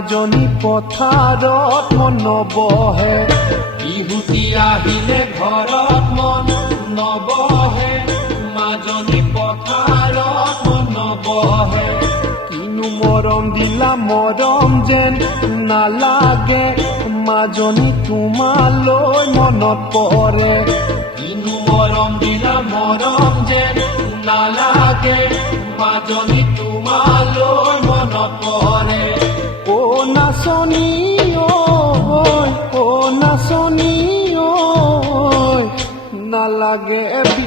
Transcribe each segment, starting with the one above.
মাজনী পথাৰত মন নবহে বিহুতি আহিলে ঘৰত মন নবহে মাজনী পথাৰত মন নবহে কিনো মৰম দিলা মৰম যেন নালাগে মাজনী তোমালৈ মনত পৰে কিনো মৰম দিলা মৰম যেন নালাগে মাজনী তোমালৈ মনত পৰে ও নাচনী ঐ ও নাচনী ঐ নালাগে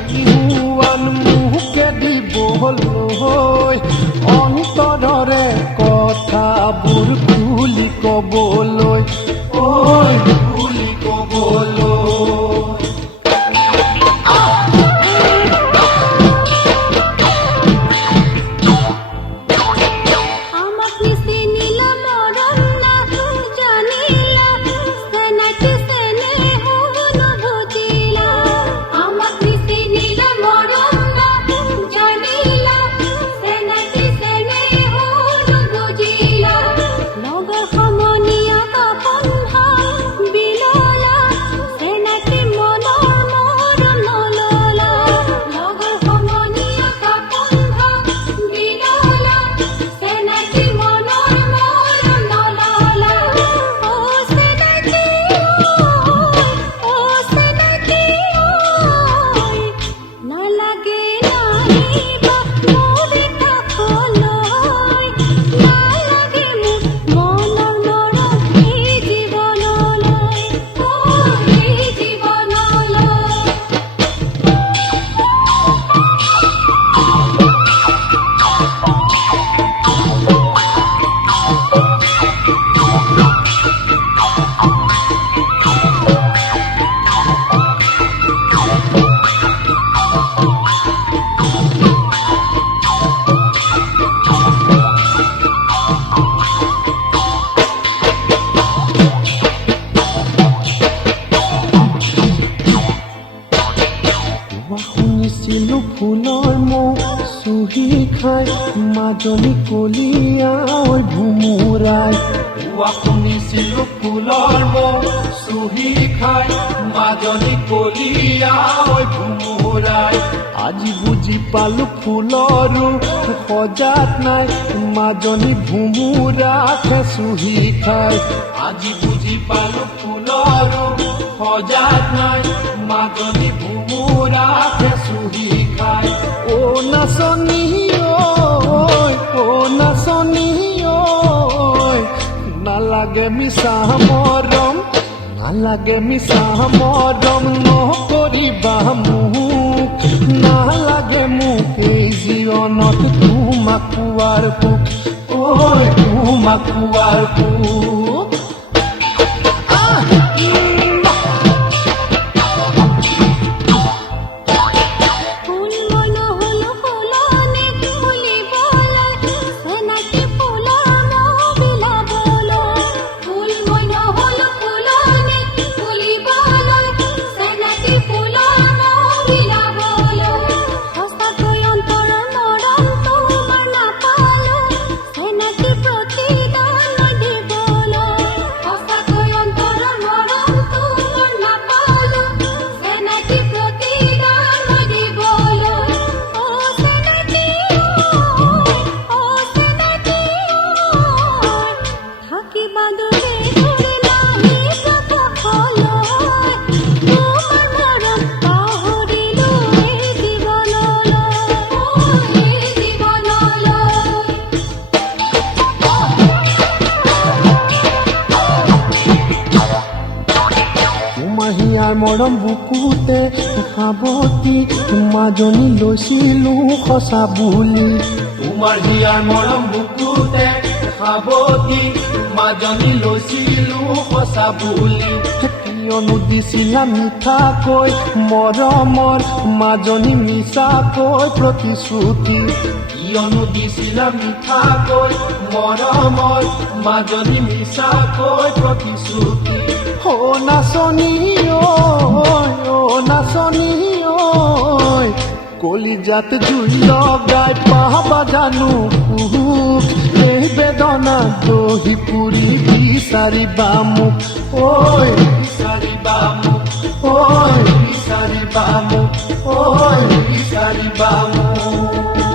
বিহুৱান মুখে দিবলৈ অন্তৰৰে কথাবোৰ খুলি ক'বলৈ ঐ বুলি ক'বলৈ শুনিছিলো ফুলৰ মোক চুহি খাই মাজনী কলিয়া ঐ ভুমুৰাই শুনিছিলো ফুলৰ মোক চুহি খাই মাজনী কলিয়া ঐ ভুমুৰাই আজি বুজি পালো ফুলৰো সজাত নাই মাজনী ভুমুৰাকে চুহি খাই আজি বুজি পালো ফুলৰো সজাত নাই মাজনী ভুমুৰাকে চুহি খাই ও নাচনী ঐ নাচনী ঐ নালাগে মিছা মৰম নালাগে মিছা মৰম নকৰিবা মোক নালাগে মোক এই জীৱনত তোমাক পোৱাৰ সুখ ঐ তোমাক পোৱাৰ সুখ হিয়াৰ মৰম বুকুতে সাৱতি মাজনী লৈছিলো সঁচা বুলি তোমাৰ হিয়াৰ মৰম বুকুতে সাৱতি মাজনী লৈছিলো সঁচা বুলি কিয়নো দিছিলা মিঠাকৈ মৰমৰ মাজনী মিছাকৈ প্ৰতিশ্ৰুতি কিয়নো দিছিলা মিঠাকৈ মৰমৰ মাজনী মিছাকৈ প্ৰতিশ্ৰুতি ও নাচনী ঐ নাচনী ঐ কলিজাত জুই লগাই পাবা জানো সুখ এই বেদনা দহি পুৰি বিচাৰিবা মোক ঐ বিচাৰিবা মোক ঐ বিচাৰিবা মোক ঐ বিচাৰিবা মোক